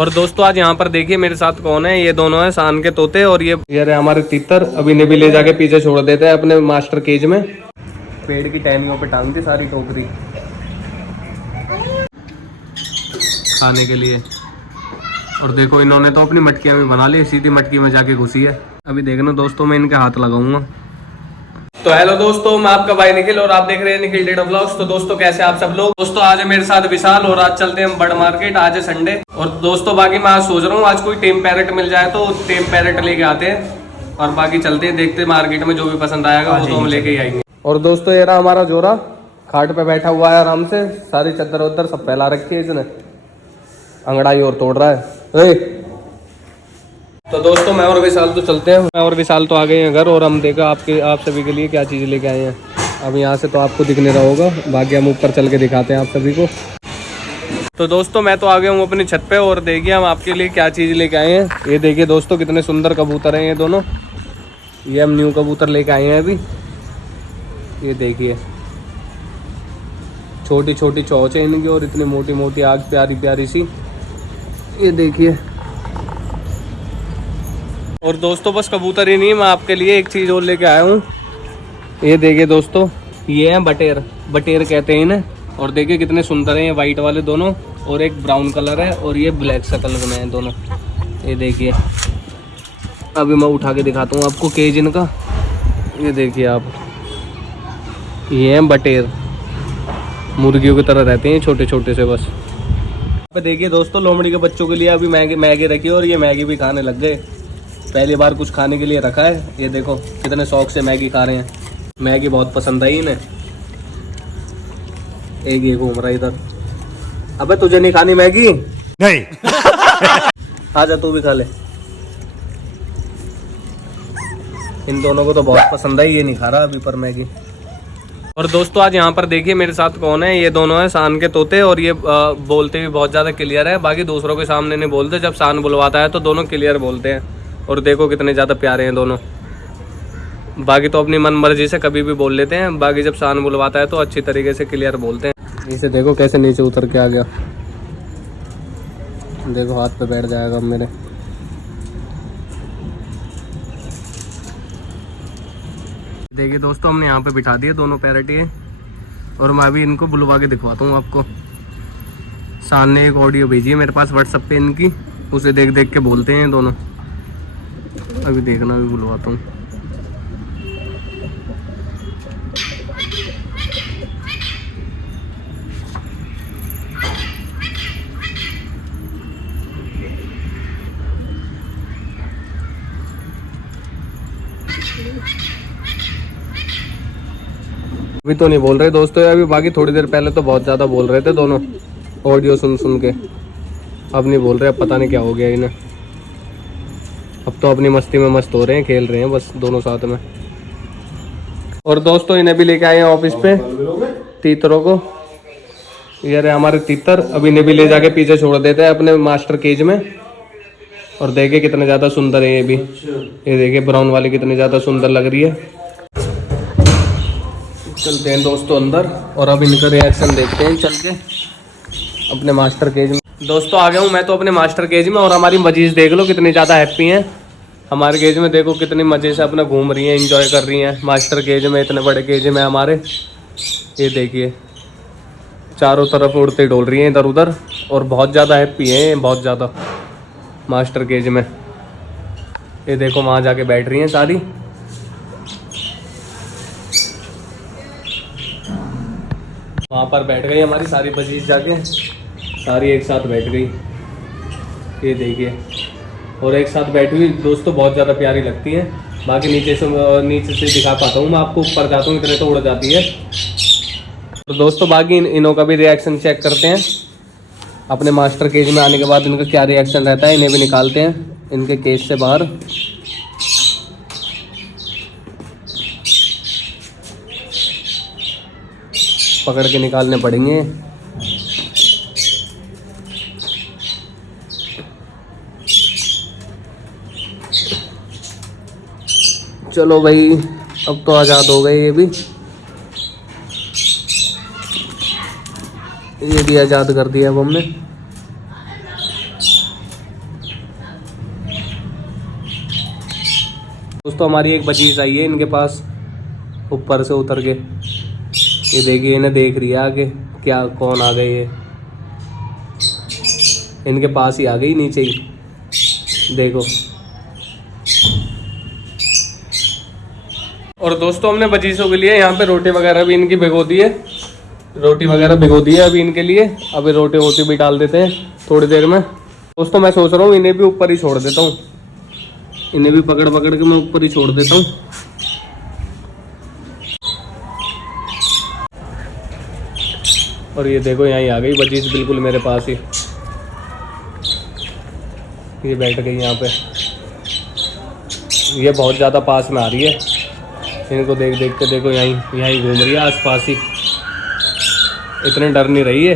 और दोस्तों आज यहाँ पर देखिए मेरे साथ कौन है। ये दोनों है शान के तोते और ये रहे हमारे तीतर। अभी इन्हें भी ले जाके पीछे छोड़ देते हैं अपने मास्टर केज में। पेड़ की टहनियों पे टांग दी सारी टोकरी खाने के लिए। और देखो इन्होंने तो अपनी मटकियाँ भी बना ली, सीधी मटकी में जाके घुसी है। अभी देखना दोस्तों मैं इनके हाथ लगाऊंगा। तो हेलो दोस्तों, मैं आपका भाई निखिल और आप देख रहे हैं निखिल डेटा व्लॉग्स। तो दोस्तों कैसे आप सब लोग। दोस्तों आज है मेरे साथ विशाल और आज चलते हैं हम बड़ मार्केट। आज है संडे और दोस्तों बाकी मैं आज सोच रहा हूँ आज कोई टेम पैरेट मिल जाए तो टेम पैरेट लेके आते हैं और बाकी चलते हैं देखते हैं मार्केट में जो भी पसंद आएगा वो तो हम लेके ही आएंगे। और दोस्तों ये रहा हमारा जोरा, खाट पे बैठा हुआ है आराम से, सारी चद्दर उद्दर सब फैला रखी है इसने, अंगड़ाई और तोड़ रहा है। तो दोस्तों मैं और विशाल तो चलते हैं। मैं और विशाल तो आ गए हैं घर और हम देखा आप सभी के लिए क्या चीज़ लेके आए हैं। अब यहाँ से तो आपको दिखने रहा होगा, बाकी हम ऊपर चल के दिखाते हैं आप सभी को। तो दोस्तों मैं तो आ गया हूँ अपनी छत पे और देखिए हम आपके लिए क्या चीज़ लेके आए हैं। ये देखिए दोस्तों कितने सुंदर कबूतर हैं ये दोनों। ये हम न्यू कबूतर लेके आए हैं अभी। ये देखिए छोटी छोटी चोंच है इनकी और इतनी मोटी मोटी आग प्यारी प्यारी सी। ये देखिए। और दोस्तों बस कबूतर ही नहीं, मैं आपके लिए एक चीज़ और लेके आया हूँ। ये देखिए दोस्तों, ये हैं बटेर, बटेर कहते हैं इन्हें। और देखिए कितने सुंदर हैं ये वाइट वाले दोनों, और एक ब्राउन कलर है और ये ब्लैक सा कलर में है दोनों। ये देखिए अभी मैं उठा के दिखाता हूँ आपको केज इनका। ये देखिए आप, ये हैं बटेर, मुर्गियों की तरह रहते हैं छोटे छोटे से बस। देखिए दोस्तों लोमड़ी के बच्चों के लिए अभी मैगी रखी और ये मैगी भी खाने लग गए। पहली बार कुछ खाने के लिए रखा है। ये देखो कितने शौक से मैगी खा रहे हैं, मैगी बहुत पसंद आई इन्हें। एक ये घूम रहा है इधर। अबे तुझे नहीं खानी मैगी? नहीं। आजा तू भी खा ले। इन दोनों को तो बहुत पसंद है, ये नहीं खा रहा अभी पर मैगी। और दोस्तों आज यहाँ पर देखिए मेरे साथ कौन है। ये दोनों है शान के तोते और ये बोलते भी बहुत ज़्यादा क्लियर है, बाकी दूसरों के सामने नहीं बोलते। जब शान बुलवाता है तो दोनों क्लियर बोलते हैं। और देखो कितने ज़्यादा प्यारे हैं दोनों। बाकी तो अपनी मन मर्जी से कभी भी बोल लेते हैं, बाकी जब शान बुलवाता है तो अच्छी तरीके से क्लियर बोलते हैं। इसे देखो कैसे नीचे उतर के आ गया, देखो हाथ पे बैठ जाएगा मेरे। देखिए दोस्तों हमने यहाँ पे बिठा दिए दोनों पैरेट ये, और मैं अभी इनको बुलवा के दिखवाता हूँ आपको। शान ने एक ऑडियो भेजी है मेरे पास व्हाट्सएप पे इनकी, उसे देख देख के बोलते हैं दोनों। अभी देखना, अभी बुलवाता हूँ। अभी तो नहीं बोल रहे दोस्तों अभी, बाकी थोड़ी देर पहले तो बहुत ज़्यादा बोल रहे थे दोनों ऑडियो सुन सुन के। अब नहीं बोल रहे, अब पता नहीं क्या हो गया इन्हें। अब तो अपनी मस्ती में मस्त हो रहे हैं, खेल रहे हैं बस दोनों साथ में। और दोस्तों इन्हें भी लेके आए हैं ऑफिस पे, तीतरों को। ये रहे हमारे तीतर। अब इन्हें भी ले जाके पीछे छोड़ देते हैं अपने मास्टर केज में। और देखिए कितने ज़्यादा सुंदर है ये भी। ये देखिए ब्राउन वाली कितनी ज़्यादा सुंदर लग रही है। चलते हैं दोस्तों अंदर और अब इनका रिएक्शन देखते हैं चल के अपने मास्टर केज में। दोस्तों आ गया हूँ मैं तो अपने मास्टर केज में, और हमारी मजीज देख लो कितनी ज़्यादा हैप्पी हैं हमारे केज में। देखो कितनी मज़े से अपना घूम रही हैं, एंजॉय कर रही हैं मास्टर केज में, इतने बड़े केज में हमारे। ये देखिए चारों तरफ उड़ते डोल रही हैं इधर उधर, और बहुत ज़्यादा हैप्पी हैं, बहुत ज़्यादा मास्टर केज में। ये देखो वहाँ जाके बैठ रही हैं सारी। वहाँ पर बैठ गई हमारी सारी मजीज जाके, सारी एक साथ बैठ गई। ये देखिए, और एक साथ बैठी हुई दोस्तों बहुत ज़्यादा प्यारी लगती है। बाकी नीचे से दिखा पाता हूँ मैं आपको, ऊपर जाता हूँ इतने तो उड़ जाती है। तो दोस्तों बाकी इनों का भी रिएक्शन चेक करते हैं अपने मास्टर केज में आने के बाद। इनका क्या रिएक्शन रहता है, इन्हें भी निकालते हैं इनके केज से बाहर। पकड़ के निकालने पड़ेंगे। चलो भाई अब तो आज़ाद हो गए ये भी आज़ाद कर दिया अब हमने। दोस्तों हमारी एक बचीज आई है इनके पास ऊपर से उतर के। ये देखिए इन्हें देख रही है आगे, क्या कौन आ गई है। इनके पास ही आ गई नीचे ही, देखो। और दोस्तों हमने बचीसों के लिए यहाँ पे रोटी वगैरह भी इनकी भिगो दी है। रोटी वगैरह भिगो दी है अभी इनके लिए। अभी रोटी वोटी भी डाल देते हैं थोड़ी देर में। दोस्तों मैं सोच रहा हूँ इन्हें भी ऊपर ही छोड़ देता हूँ। इन्हें भी पकड़ पकड़ के मैं ऊपर ही छोड़ देता हूँ। और ये देखो यहीं आ गई बचीस बिल्कुल मेरे पास ही। ये बैठ गई यहाँ पे। ये बहुत ज़्यादा पास में आ रही है। इनको देख देख के देखो यहीं यहीं घूम रही है आसपास ही। इतने डर नहीं रही है।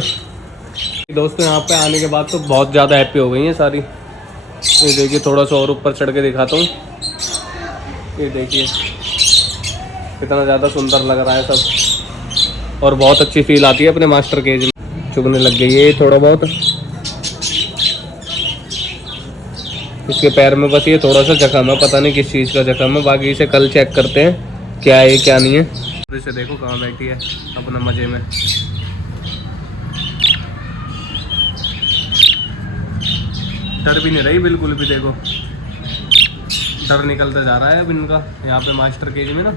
दोस्तों यहाँ पे आने के बाद तो बहुत ज़्यादा हैप्पी हो गई हैं सारी। ये देखिए थोड़ा सा और ऊपर चढ़ के दिखाता हूँ। ये देखिए कितना ज़्यादा सुंदर लग रहा है सब। और बहुत अच्छी फील आती है अपने मास्टर केज में। चुभने लग गई है थोड़ा बहुत। इसके पैर में बस ये थोड़ा सा जख्म है, पता नहीं किस चीज़ का जख्म है। बाकी इसे कल चेक करते हैं क्या है क्या नहीं है। इसे देखो कहाँ बैठी है अपने मज़े में। डर भी नहीं रही बिल्कुल भी। देखो डर निकलता जा रहा है अब इनका यहाँ पे मास्टर केज में ना।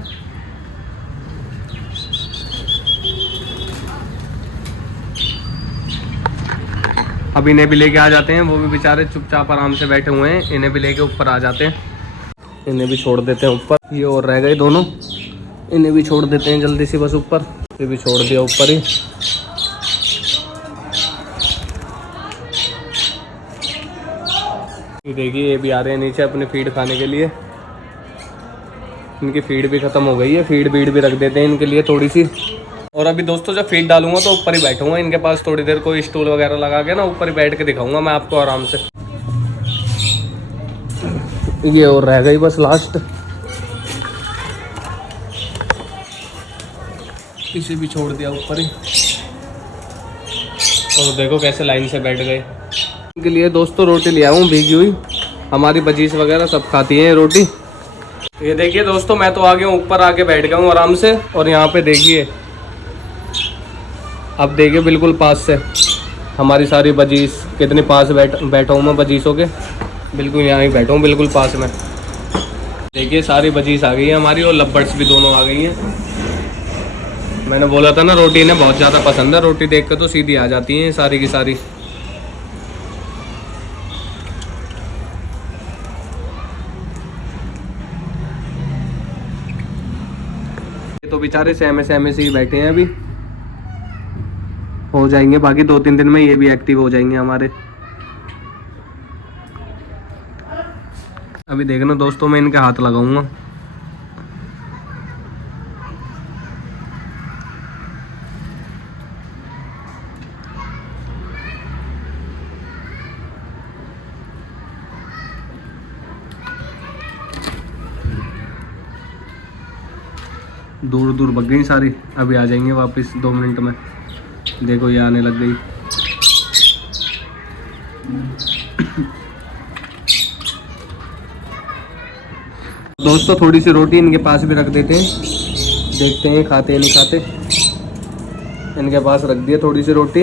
अब इन्हें भी लेके आ जाते हैं। वो भी बेचारे चुपचाप आराम से बैठे हुए हैं। इन्हें भी लेके ऊपर आ जाते हैं। इन्हें भी छोड़ देते हैं ऊपर। ये और रह गए दोनों, इन्हें भी छोड़ देते हैं जल्दी से बस ऊपर। ये भी छोड़ दिया ऊपर ही। ये देखिए ये भी आ रहे हैं नीचे अपने फीड खाने के लिए। इनकी फीड भी ख़त्म हो गई है। फीड भी रख देते हैं इनके लिए थोड़ी सी। और अभी दोस्तों जब फीड डालूंगा तो ऊपर ही बैठूंगा इनके पास थोड़ी देर। कोई स्टूल वगैरह लगा के ना ऊपर ही बैठ के दिखाऊंगा मैं आपको आराम से। ये और रह गई बस लास्ट। इसे भी छोड़ दिया ऊपर ही। और देखो कैसे लाइन से बैठ गए। इनके लिए दोस्तों रोटी ले आऊँ भीगी हुई। हमारी बचीस वगैरह सब खाती हैं रोटी। ये देखिए दोस्तों मैं तो आ गया हूँ ऊपर, आके बैठ गया हूँ आराम से। और यहाँ पे देखिए अब देखिए बिल्कुल पास से हमारी सारी बचीस कितने पास बैठा हूँ मैं बचीसों के। बिल्कुल यहाँ ही बैठा हूँ बिल्कुल पास में। देखिए सारी बचीस आ गई है हमारी। और लव-बर्ड्स भी दोनों आ गई हैं। मैंने बोला था ना रोटी इन्हें बहुत ज़्यादा पसंद है। रोटी देख कर तो सीधी आ जाती हैं सारी की सारी। ये तो बेचारे सहमे से ही बैठे हैं। अभी हो जाएंगे बाकी 2-3 दिन में ये भी एक्टिव हो जाएंगे हमारे। अभी देखना दोस्तों मैं इनके हाथ लगाऊंगा। दूर दूर भग गई सारी। अभी आ जाएंगे वापस 2 मिनट में। देखो ये आने लग गई। दोस्तों थोड़ी सी रोटी इनके पास भी रख देते हैं, देखते हैं खाते हैं नहीं खाते। इनके पास रख दिया थोड़ी सी रोटी।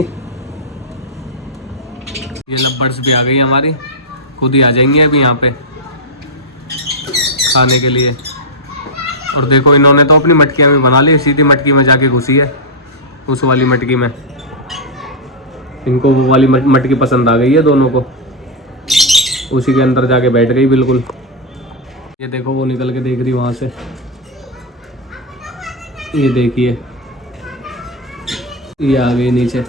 ये लव-बर्ड्स भी आ गई हमारी। खुद ही आ जाएंगे अभी यहाँ पे खाने के लिए। और देखो इन्होंने तो अपनी मटकियाँ भी बना ली। सीधी मटकी में जाके घुसी है, उस वाली मटकी में। इनको वो वाली मटकी पसंद आ गई है दोनों को। उसी के अंदर जाके बैठ गई बिल्कुल। ये देखो वो निकल के देख रही वहाँ से। ये देखिए ये आ गई नीचे।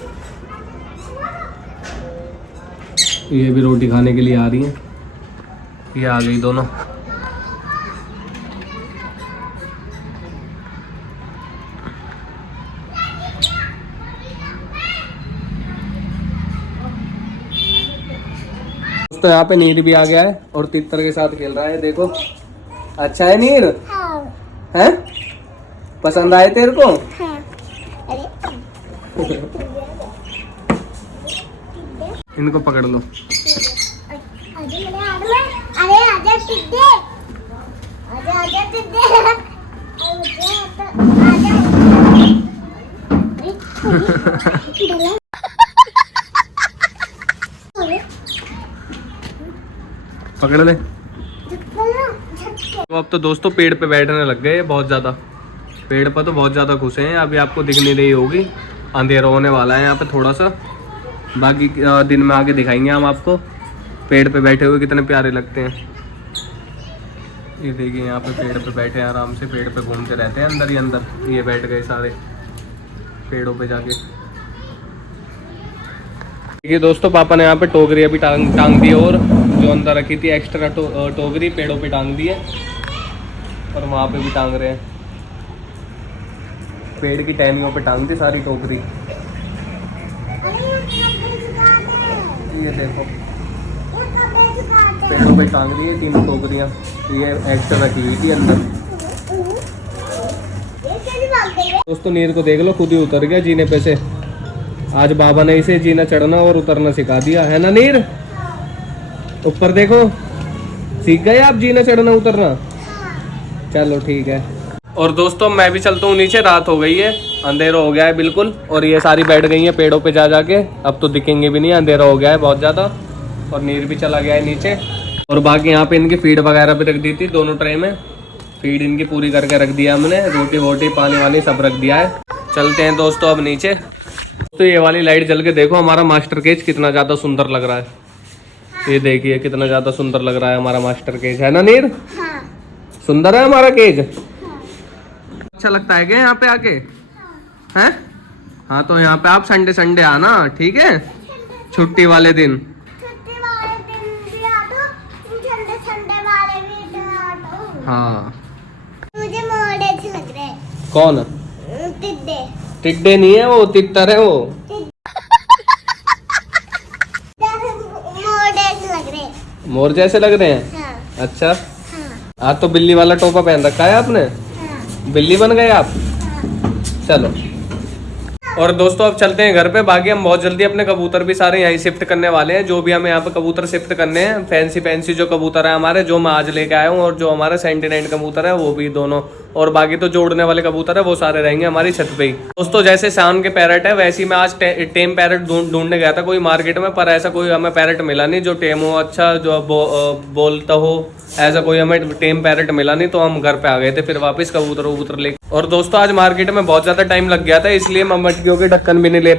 ये भी रोटी खाने के लिए आ रही हैं। ये आ गई दोनों। तो यहाँ पे नीर भी आ गया है और तितर के साथ खेल रहा है। देखो अच्छा है नीर। हाँ। है पसंद आए तेरे को? हाँ। इनको पकड़ लो। अरे आजा पकड़ ले। तो अब तो दोस्तों पेड़ पे बैठने लग गए बहुत ज़्यादा। पेड़ पर तो बहुत ज़्यादा घुसे हैं। अभी आपको दिख नहीं रही होगी, अंधेरा होने वाला है यहाँ पे थोड़ा सा। बाकी दिन में आगे दिखाएंगे हम आपको पेड़ पे बैठे हुए कितने प्यारे लगते हैं। ये देखिए यहाँ पे पेड़ पे बैठे आराम से, पेड़ पे घूमते रहते हैं अंदर ही अंदर। ये बैठ गए सारे पेड़ों पे जाके। देखिए दोस्तों पापा ने यहाँ पे टोकरी अभी टांग दी, और जो अंदर रखी थी एक्स्ट्रा टोकरी पेड़ों पे टांग दी है, और वहाँ पे भी टांग रहे हैं। पेड़ की टहनियों पे टांग दी सारी टोकरी। ये देखो पेड़ों पे टांग दी है 3 टोकरियाँ। ये एक्स्ट्रा रखी हुई थी अंदर। दोस्तों नीर को देख लो, खुद ही उतर गया जीने पे से। आज बाबा ने इसे जीना चढ़ना और उतरना सिखा दिया है ना नीर। ऊपर देखो, सीख गए आप जीना चढ़ना उतरना। चलो ठीक है। और दोस्तों मैं भी चलता हूँ नीचे, रात हो गई है, अंधेरा हो गया है बिल्कुल। और ये सारी बैठ गई है पेड़ों पे जा जाके। अब तो दिखेंगे भी नहीं, अंधेरा हो गया है बहुत ज़्यादा। और नीर भी चला गया है नीचे। और बाकी यहाँ पे इनकी फीड वगैरह भी रख दी थी दोनों ट्रे में। फीड इनकी पूरी करके रख दिया हमने, रोटी वोटी पानी वानी सब रख दिया है। चलते हैं दोस्तों अब नीचे। तो ये वाली लाइट जल के देखो, हमारा मास्टर केज कितना ज़्यादा सुंदर लग रहा है। ये देखिए कितना ज़्यादा सुंदर लग रहा है हमारा मास्टर केज, है ना नीर? हाँ। सुंदर है हमारा केज। हाँ। अच्छा लगता है क्या यहाँ पे आके? हैं? हाँ तो यहाँ पे आप संडे आना, ठीक है? छुट्टी वाले दिन। हाँ मुझे मोर अच्छे लग रहे हैं। कौन? टिड्डे। टिड्डे नहीं है वो, तितर है वो। मोर जैसे लग रहे हैं। मोर जैसे लग रहे हैं? हाँ। अच्छा। हाँ। आज तो बिल्ली वाला टोपा पहन रखा है आपने। हाँ। बिल्ली बन गए आप। हाँ। चलो। और दोस्तों अब चलते हैं घर पे। बाकी हम बहुत जल्दी अपने कबूतर भी सारे यहीं शिफ्ट करने वाले हैं। जो भी हमें यहाँ पे कबूतर शिफ्ट करने हैं, फैंसी जो कबूतर है हमारे, जो मैं आज लेके आया हूँ, और जो हमारे सेंटिनेंट कबूतर है वो भी दोनों, और बाकी तो जोड़ने वाले कबूतर है वो सारे रहेंगे हमारी छत पे ही। दोस्तों जैसे शान के पैरट है, वैसे ही मैं आज टेम पैरट ढूंढने गया था कोई मार्केट में, पर ऐसा कोई हमें पैरट मिला नहीं जो टेम हो, अच्छा जो बोलता हो। ऐसा कोई हमें टेम पैरट मिला नहीं, तो हम घर पे आ गए थे फिर वापस कबूतर लेके। और दोस्तों आज मार्केट में बहुत ज़्यादा टाइम लग गया था, इसलिए मैं मटकियों के ढक्कन भी नहीं ले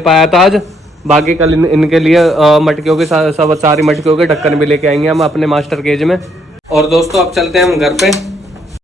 पाया था आज। बाकी कल इनके लिए मटकियों के सारी मटकियों के ढक्कन भी लेके आएंगे हम अपने मास्टर केज में। और दोस्तों अब चलते हैं हम घर पे।